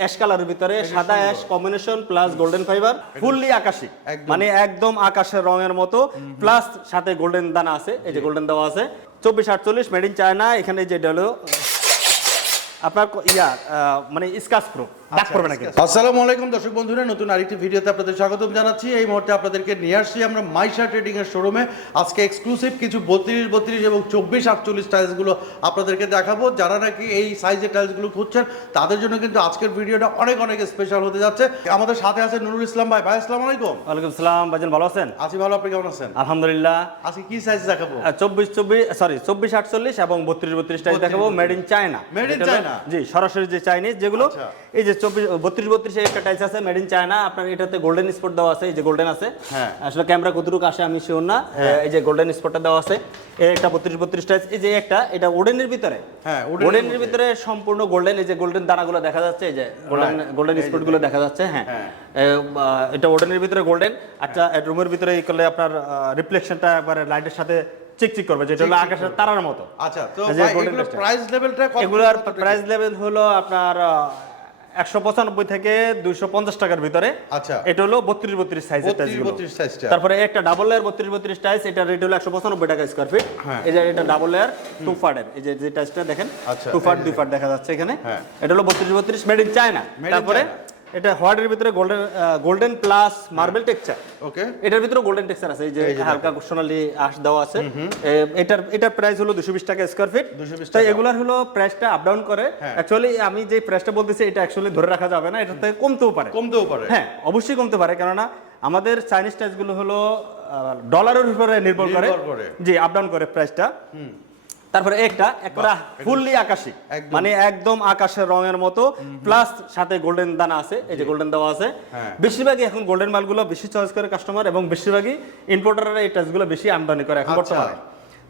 Ash কালারের ভিতরে সাদা ash combination plus golden fibre fully আকাশি। মানে একদম আকাশের রঙের মতো। প্লাস সাথে গোল্ডেন দানা আছে এই যে গোল্ডেন দেওয়া আছে। চব্বিশ আটচল্লিশ মেড ইন চায়না এখানে যে হলো আপনার ইয়া মানে স্কাচ প্রো দাগ আচ্ছা, পড়বে না কিন্তু আসসালামু আলাইকুম দর্শক বন্ধুরা নতুন আরেকটি ভিডিওতে আপনাদের স্বাগতম জানাচ্ছি। এই মুহূর্তে আপনাদেরকে নিয়ে আসছি আমরা মাইশা ট্রেডিং এর শোরুমে আজকে এক্সক্লুসিভ কিছু বত্রিশ বত্রিশ এবং চব্বিশ আটচল্লিশ টাইলসগুলো আপনাদেরকে দেখাবো। যারা নাকি এই সাইজের টাইলসগুলো খুঁজছেন তাদের জন্য কিন্তু আজকের ভিডিওটা অনেক অনেক স্পেশাল হতে যাচ্ছে। আমাদের সাথে আছে নুরুল ইসলাম ভাই। ভাই আসসালামু আলাইকুম। ওয়ালাইকুম সালাম ভাইজান ভালো আছেন? আছি ভালো আপনি কেমন আছেন? আলহামদুলিল্লাহ। আজকে কি সাইজ দেখাবো? চব্বিশ চব্বিশ সরি চব্বিশ আটচল্লিশ এবং বত্রিশ বত্রিশ 32, দেখাবো। Made in China Made in China? জি সরাসরি যে চাইনিজ যেগুলো আচ্ছা। এই যে চব্বিশ বত্রিশ বত্রিশ একটা টাইলস আছে মেড ইন চায়না আপনার এটাতে গোল্ডেন স্পট দেওয়া আছে এই যে গোল্ডেন আছে। হ্যাঁ। আসলে ক্যামেরা কতটুকু আসে আমি শিওর না। এই যে গোল্ডেন স্পটটা দেওয়া আছে একটা বত্রিশ বত্রিশ টাইলস এই যে একটা এটা ওডেনের ভিতরে। হ্যাঁ, ওডেনের ভিতরে সম্পূর্ণ গোল্ডেন এই যে গোল্ডেন দানাগুলো দেখা যাচ্ছে এই যে গোল্ডেন গোল্ডেন এই স্পটগুলো দেখা যাচ্ছে হ্যাঁ। হ্যাঁ। এটা ওডেনের ভিতরে গোল্ডেন আচ্ছা রুমের ভিতরে করলে আপনার রিফ্লেকশনটা একবারে লাইটের সাথে চিকচিক করবে যেটা হলো আকাশের তারার মতো আচ্ছা তো। প্রাইস লেভেলটা এগুলোর প্রাইস লেভেল হলো আপনার একশো পঁচানব্বই থেকে দুইশো পঞ্চাশ টাকার ভিতরে আচ্ছা। এটা হলো বত্রিশ বত্রিশ সাইজের 32 32 সাইজটা। তারপরে একটা ডাবল লেয়ার বত্রিশ বত্রিশ টাইস এটা রেট হলো একশো পঁচানব্বই টাকা স্কোয়ার ফিট। এই যে এটা ডাবল লেয়ার টু ফাটের এই যে যে টাইসটা দেখেন টু ফাট দুই ফাট দেখা যাচ্ছে এখানে হ্যাঁ। এটা হলো বত্রিশ বত্রিশ মেড ইন চায়না তারপরে। এটা হোয়াইটের ভিতরে golden golden plus marble texture. Okay এটার ভিতরে গোল্ডেন টেক্সচার আছে এই যে হালকা সোনালি আঁশ দেওয়া আছে। এটার এটার প্রাইস হলো দুশো বিশ টাকা স্কোয়ার ফিট 220 তাই। এগুলার হলো প্রাইসটা আপ ডাউন করে। অ্যাকচুয়ালি আমি যে প্রাইসটা বলতেছি এটা অ্যাকচুয়ালি ধরে রাখা যাবে না এটা থেকে কমতেও পারে। কমতেও পারে। হ্যাঁ অবশ্যই কমতে পারে কেননা আমাদের চাইনিজ টাইসগুলো হলো ডলারের উপরে নির্ভর করে। নির্ভর করে। জি আপ ডাউন করে প্রাইসটা তারপরে একটা একটা ফুললি আকাশি। মানে একদম আকাশের রঙের মতো প্লাস সাথে গোল্ডেন দানা আছে এই যে গোল্ডেন দেওয়া আছে। হ্যাঁ। বেশিরভাগই এখন গোল্ডেন মালগুলো বেশি চয়েস করে কাস্টমার এবং বেশিরভাগই ইম্পোর্টাররা এই টাচগুলো বেশি আমদানি করে এখন আচ্ছা। বর্তমানে।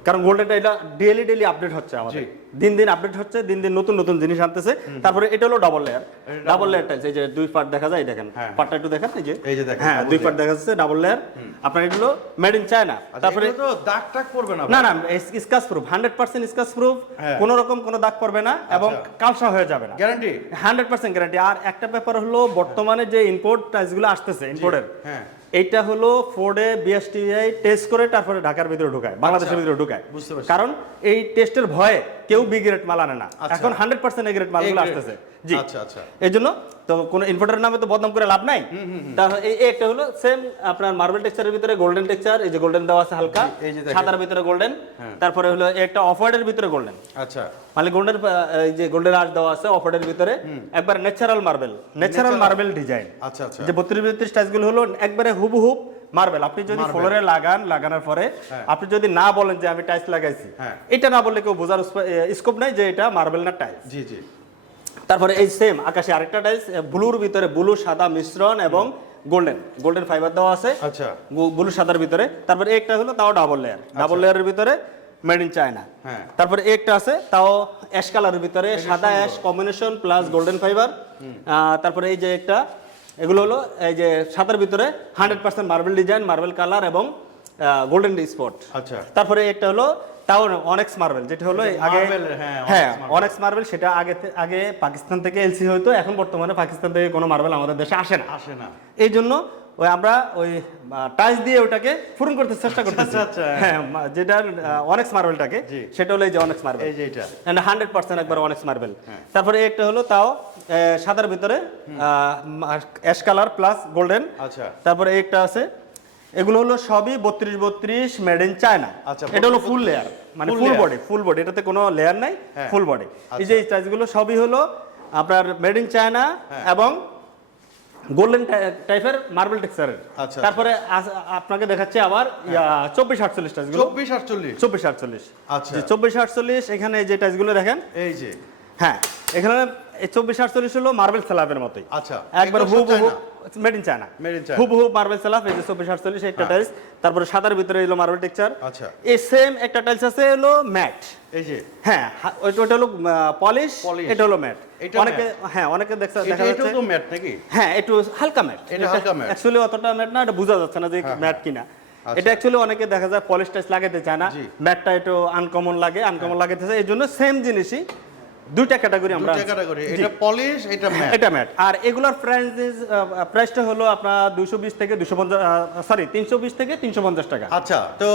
কারণ গোল্ডেনটা এটা ডেইলি ডেইলি আপডেট হচ্ছে আমাদের। দিন দিন আপডেট হচ্ছে দিন দিন নতুন নতুন জিনিস আনতেছে। তারপরে এটা হলো double layer double layer tiles এই যে দুই পার্ট দেখা যায় দেখেন। হ্যাঁ। পার্টটা একটু দেখেন এই যে। এই যে দেখেন, হ্যাঁ দুই পার্ট দেখা যাচ্ছে ডাবল লেয়ার আপনার এগুলো মেড ইন চায়না তারপরে তো দাগ টাগ পড়বে না না না scratch proof hundred percent scratch proof হ্যাঁ। কোনো রকম কোনো দাগ পড়বে না এবং কালসা হয়ে যাবে না। গ্যারান্টি হান্ড্রেড পার্সেন্ট গ্যারান্টি আর একটা ব্যাপার হলো বর্তমানে যে ইম্পোর্ট টাইসগুলো আসতেছে ইম্পোর্টের হ্যাঁ। এইটা হলো ফোর্ডে বিএসটিআই টেস্ট করে তারপরে ঢাকার ভিতরে ঢুকায় বাংলাদেশের ভিতরে ঢুকায় আচ্ছা। বুঝতে পারছি। কারণ এই টেস্টের ভয়ে কেউ বি গ্রেড মাল আনে না আচ্ছা। এখন হান্ড্রেড পার্সেন্ট এ গ্রেড মালগুলো আসতেছে জি আচ্ছা আচ্ছা এই জন্য তো কোনো ইনভার্টারের নামে তো বদনাম করে লাভ নাই? তাহলে এই একটা হলো সেম আপনার মার্বেল টেক্সচারের ভিতরে গোল্ডেন টেক্সচার এই যে গোল্ডেন দেওয়া আছে হালকা। সাদার ভিতরে গোল্ডেন তারপরে হলো একটা ভিতরে গোল্ডেন আচ্ছা। মানে গোল্ডেন এই যে গোল্ডেন আর্ট দেওয়া আছে ভিতরে একবার natural marble natural marble design আচ্ছা আচ্ছা। যে বত্রিশ বত্রিশ টাইসগুলো হলো একবারে হুবহুব মার্বেল আপনি যদি ফ্লোরে লাগান লাগানোর পরে আপনি যদি না বলেন যে আমি টাইলস লাগাইছি হ্যাঁ। এটা না বললে কেউ বোঝার স্কোপ নাই যে এটা মার্বেল না টাইলস জি জি। তারপরে এই সেম আকাশে আরেকটা টাইলস ব্লুর ভিতরে ব্লু সাদা মিশ্রণ এবং গোল্ডেন। গোল্ডেন ফাইবার দেওয়া আছে। আচ্ছা। ব্লু সাদার ভিতরে। তারপরে একটা হলো তাও ডাবল লেয়ার ডাবল লেয়ারের ভিতরে মেড ইন চায়না হ্যাঁ। তারপরে একটা আছে তাও অ্যাশ কালারের ভিতরে সাদা ash combination plus golden fibre তারপরে এই যে একটা এগুলো হলো এই যে সাদার ভিতরে hundred percent marble design marble colour এবং গোল্ডেন স্পট আচ্ছা। তারপরে একটা হলো তাও অনেক্স মার্বেল যেটা হলো আগে হ্যাঁ, হ্যাঁ। অনেক্স মার্বেল সেটা আগে আগে পাকিস্তান থেকে এলসি হইতো এখন বর্তমানে পাকিস্তান থেকে কোনো মার্বেল আমাদের দেশে আসে না। আসে না। এই জন্য ওই আমরা ওই টাইস দিয়ে ওটাকে পূরণ করতে চেষ্টা করতেছি। আচ্ছা, আচ্ছা। হ্যাঁ যেটা অনেক্স মার্বেলটাকে সেটা হলো এই যে অনেক্স মার্বেল এই যে এটা। হান্ড্রেড পার্সেন্ট একবার অনেক্স মার্বেল হ্যাঁ। তারপরে একটা হলো তাও সাদার ভিতরে অ্যাশ কালার প্লাস গোল্ডেন আচ্ছা। তারপরে একটা আছে এগুলো হলো সবই বত্রিশ বত্রিশ মেড ইন চায়না আচ্ছা, এটা হলো ফুল লেয়ার মানে ফুল বডি ফুল বডি এটাতে কোনো লেয়ার নাই হ্যাঁ। ফুল বডি এই আচ্ছা। যে টাইপগুলো সবই হলো আপনার মেড ইন চায়না হ্যাঁ। এবং গোল্ডেন টাইপের মার্বেল টেক্সচারের আচ্ছা, তারপরে আপনাকে দেখাচ্ছে আবার চব্বিশ আটচল্লিশ টাইসগুলো চব্বিশ আটচল্লিশ। চব্বিশ আটচল্লিশ। আচ্ছা। চব্বিশ আটচল্লিশ এখানে যে টাইসগুলো দেখেন। এই যে। হ্যাঁ এখানে এই চব্বিশ আটচল্লিশ হলো মার্বেল স্ল্যাবের মতোই। আচ্ছা একবার এগুলো হু সব China? Made in China Made in China। হু হু মার্বেল স্ল্যাব এই যে চব্বিশ আটচল্লিশ একটা টাইলস। তারপরে সাদার ভিতরে এলো মার্বেল টেক্সচার আচ্ছা। এই সেম একটা টাইলস আছে হলো ম্যাট এই যে। হ্যাঁ ওইটা ওটা হলো পলিশ এটা হলো ম্যাট অনেকে হ্যাঁ অনেকে দেখছে দেখা যাচ্ছে তো ম্যাট নাকি? হ্যাঁ একটু হালকা ম্যাট এটা হালকা matte। অ্যাকচুয়ালি অতটা ম্যাট না এটা বোঝা যাচ্ছে না যে ম্যাট কিনা। এটা অ্যাকচুয়ালি অনেকে দেখা যায় পলিশ টাইস লাগাতে চায় না। ম্যাটটা একটু আনকমন লাগে আনকমন লাগাতে চায়। এই জন্য সেম জিনিসই দুইটা ক্যাটাগরি আমরা দুইটা ক্যাটাগরি এটা পলিশ এটা ম্যাট এটা ম্যাট আর এগুলোর প্রাইস প্রাইসটা হলো আপনার দুশো বিশ থেকে দুশো পঞ্চাশ সরি তিনশো বিশ থেকে তিনশো পঞ্চাশ টাকা। আচ্ছা তো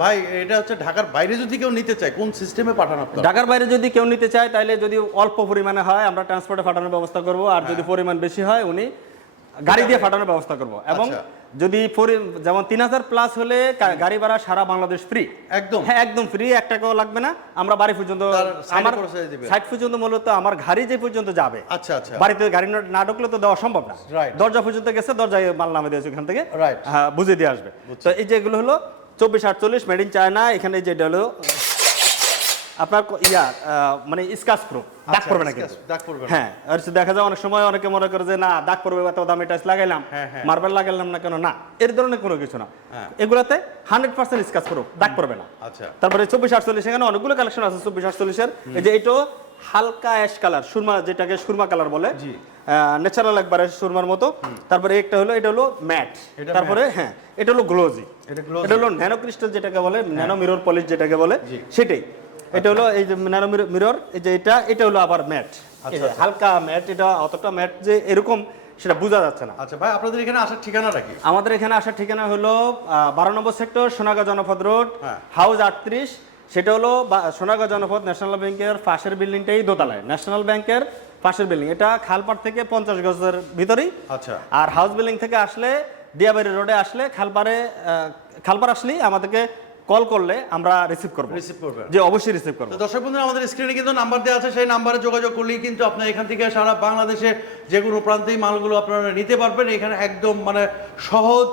ভাই এটা হচ্ছে ঢাকার বাইরে যদি কেউ নিতে চায় কোন সিস্টেমে পাঠানো আপনারা? ঢাকার বাইরে যদি কেউ নিতে চায় তাহলে যদি অল্প পরিমাণে হয় আমরা ট্রান্সপোর্টে পাঠানোর ব্যবস্থা করব। আর যদি পরিমাণ বেশি হয় উনি গাড়ি দিয়ে। পাঠানোর ব্যবস্থা করব। এবং আচ্ছা। যদি যেমন তিন হাজার প্লাস হলে গাড়ি ভাড়া সারা বাংলাদেশ ফ্রি একদম। হ্যাঁ একদম ফ্রি এক টাকাও লাগবে না। আমরা বাড়ি পর্যন্ত আমার সাইড পর্যন্ত মূলত আমার গাড়ি যে পর্যন্ত যাবে আচ্ছা আচ্ছা। বাড়িতে গাড়ি না- ঢুকলে তো দেওয়া সম্ভব না। দরজা পর্যন্ত গেছে দরজায় মাল নামে দিয়েছে ওখান থেকে. হ্যাঁ বুঝে দিয়ে আসবে। তো এই যেগুলো হলো চব্বিশ আটচল্লিশ মেড ইন চায়না এখানে যেটা হলো আপনার ইয়া মানে স্কাচ প্রুফ দাগ আচ্ছা, পড়বে না কিন্তু। দাগ পড়বে না। হ্যাঁ আর দেখা যায় অনেক সময় অনেকে মনে করে যে না দাগ পড়বে এত দামি টাইস লাগাইলাম হ্যাঁ, হ্যাঁ। মার্বেল লাগাইলাম না কেন? না এর ধরনের কোনো কিছু না। হ্যাঁ। এগুলাতে হান্ড্রেড পার্সেন্ট স্কাচ প্রুফ দাগ পড়বে না। আচ্ছা। তারপরে চব্বিশ আটচল্লিশ এখানে অনেকগুলো কালেকশন আছে চব্বিশ আটচল্লিশের। এই যে এটাও হালকা অ্যাশ কালার সুরমা যেটাকে সুরমা কালার বলে জি। ন্যাচারাল একবারে সুরমার মতো। তারপরে একটা হলো এটা হলো ম্যাট তারপরে হ্যাঁ এটা হলো গ্লোজি এটা। হলো ন্যানো ক্রিস্টাল যেটাকে বলে ন্যানো মিরর পলিশ যেটাকে বলে সেটাই। এটা হলো এই যে ন্যানো মিরর এই যে এটা এটা হলো আবার ম্যাট। আচ্ছা, আচ্ছা। হালকা ম্যাট এটা অতটা ম্যাট যে এরকম সেটা বোঝা যাচ্ছে না। আচ্ছা ভাই আপনাদের এখানে আসার ঠিকানাটা কি? আমাদের এখানে আসার ঠিকানা হলো বারো নম্বর সেক্টর সোনাগা জনপদ রোড হ্যাঁ। হাউস আটত্রিশ। সেটা হলো সোনাগা জনপদ ন্যাশনাল ব্যাংকের পাশের বিল্ডিংটাই দোতলায়। ন্যাশনাল ব্যাংকের পাশের বিল্ডিং। এটা খালপাড় থেকে পঞ্চাশ গজের ভিতরেই। আচ্ছা। আর হাউস বিল্ডিং থেকে আসলে দিয়াবাড়ি রোডে আসলে খালপাড়ে খালপাড় আসলেই আমাদেরকে কল করলে আমরা রিসিভ করব। রিসিভ করবেন। যে অবশ্যই রিসিভ করব। তো দর্শক বন্ধুরা আমাদের স্ক্রিনে কিন্তু নাম্বার দেওয়া আছে সেই নাম্বারে যোগাযোগ করলেই কিন্তু আপনার এখান থেকে সারা বাংলাদেশে যে কোনো প্রান্তেই মালগুলো আপনারা নিতে পারবেন। এখানে একদম মানে সহজ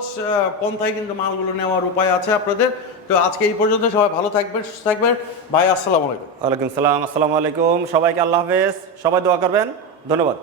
পন্থায় কিন্তু মালগুলো নেওয়ার উপায় আছে আপনাদের। তো আজকে এই পর্যন্ত সবাই ভালো থাকবেন সুস্থ থাকবেন। ভাই আসসালামু আলাইকুম। ওয়ালাইকুম সালাম আসসালামু আলাইকুম। সবাইকে আল্লাহ হাফেজ। সবাই দোয়া করবেন। ধন্যবাদ।